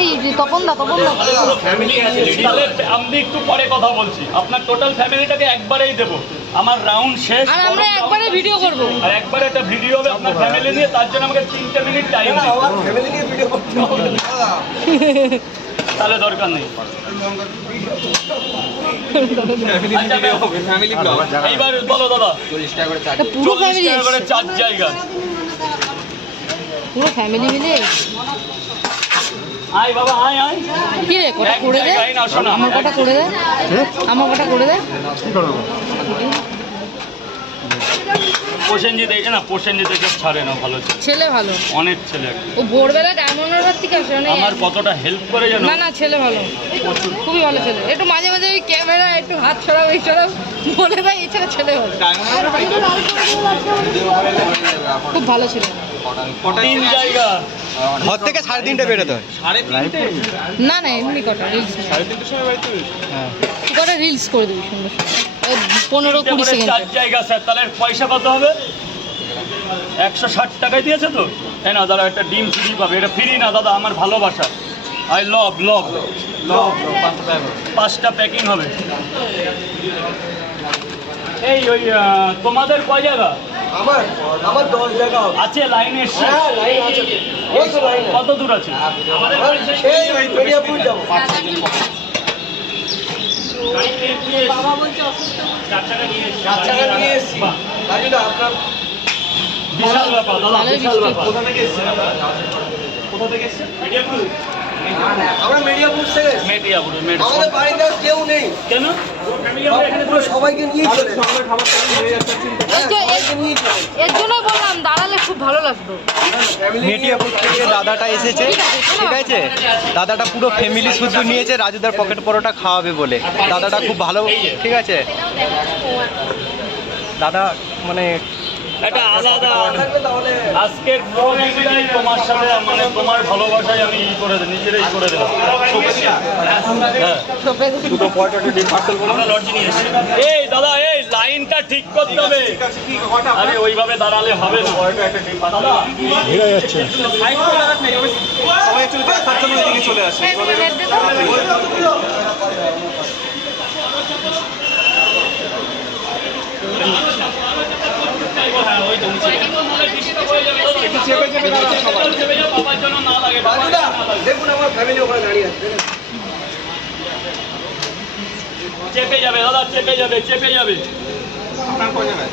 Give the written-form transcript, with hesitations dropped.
এই যে Tapan the family আছে, তাহলে আমি একটু পরে কথা বলছি। আপনার টোটাল ফ্যামিলিটাকে একবারেই দেবো, আমার রাউন্ড শেষ। আর আমরা একবারে ভিডিও করব, আর একবারে একটা ভিডিও হবে আপনার ফ্যামিলি নিয়ে, তার জন্য আমাকে 3 মিনিট টাইম দিন। ফ্যামিলি নিয়ে ভিডিও করতে হবে তাহলে দরকার নেই। এইবার বলো দাদা, 40 টাকা করে চার্জ। পুরো 40 ফ্যামিলি, টাকা করে 4 জায়গা। পুরো ফ্যামিলি মিলে। আয় বাবা আয় আয়, কি রে কটা এক করে দে, জায়গায় না, শোনো। আমার কটা করে দে, আমার কটা করে দে। প্রসেনজিৎ এই না, প্রসেনজিৎ এসব ছাড়ে না, ভালো ছেলে, ছেলে ভালো, অনেক ছেলে একদম। ও ভোরবেলা ডায়মন্ড হারবার থেকে আসে না। আমার কতটা হেল্প করে জানো? না না ছেলে ভালো, খুবই ভালো ছেলে। একটু মাঝে মাঝে ওই ক্যামেরা একটু হাত ছড়াও এই ছড়াও বলে দেয়, এছাড়া ছেলে ভালো, খুব ভালো ছিল। 3 জায়গা ঘর থেকে 3:30 বেরোতে হয়। না না এমনি কটা রিলস, কটা রিলস করে দিবি সুন্দর সুন্দর, 15-20 সেকেন্ড। 4 জায়গা স্যার, তাহলে পয়সা কত হবে? 160 টাকায় দিয়েছে তো। হ্যাঁ না দাদা, একটা ডিম ফ্রি পাবে, এটা ফ্রি না দাদা, আমার ভালোবাসা। I love love love. 5টা প্যাকিং হবে। এই ওই তোমাদের কয় জায়গা আমার 10 জায়গা আছে? লাইনে এসছে? হ্যাঁ, লাইন আছে। ওই তো লাইন। কত দূর আছে? সেই মেদিয়াপুর যাব। বাবা বলছে অসুস্থ, 4 টাকা নিয়ে এসছি। 4 টাকা নিয়ে এসেছি। রাজুদা আপনার বিশাল ব্যাপার দাদা, ভালোই বিশাল বৃষ্টি। ব্যাপার। কোথা থেকে এসছেন? কোথা থেকে এসছেন? মিডিয়াপুর। আমরা মেদিয়াপুর থেকে এসেছি। মিডিয়াপুর। আমাদের বাড়িতে আর কেউ নেই। কেন? পুরো সবাইকে নিয়ে চলে এসেছি। সবাইকে নিয়ে চলে এসেছি। এর জন্যই বললাম দাঁড়ালে খুব ভালো লাগতো। মেটিয়াপুর থেকে দাদাটা এসেছে, ঠিক আছে? দাদাটা পুরো ফ্যামিলি শুদ্ধ নিয়েছে রাজুদার পকেট পরোটা খাওয়াবে বলে। দাদাটা খুব ভালো, ঠিক আছে? দাদা মানে একটা আলাদা থাকবে তাহলে আজকের প্রোগ্রামটাই তোমার সাথে, মানে তোমার ভালোবাসায় আমি ই করে দিই, নিজেরাই করে দিলাম। হ্যাঁ, আমরা লজে নিয়ে এসেছি। এই দাদা, এই লাইনটা ঠিক করতে হবে। আরে ওইভাবে দাঁড়ালে হবে না। দাদা হ্যাঁ, ওই তো বাবার জন্য না লাগে, রাজুদা দেখুন আমার ফ্যামিলি ওখানে দাঁড়িয়ে আছে। চেপে যাবে দাদা, চেপে যাবে, চেপে যাবে। আপনার কোন জায়গায়?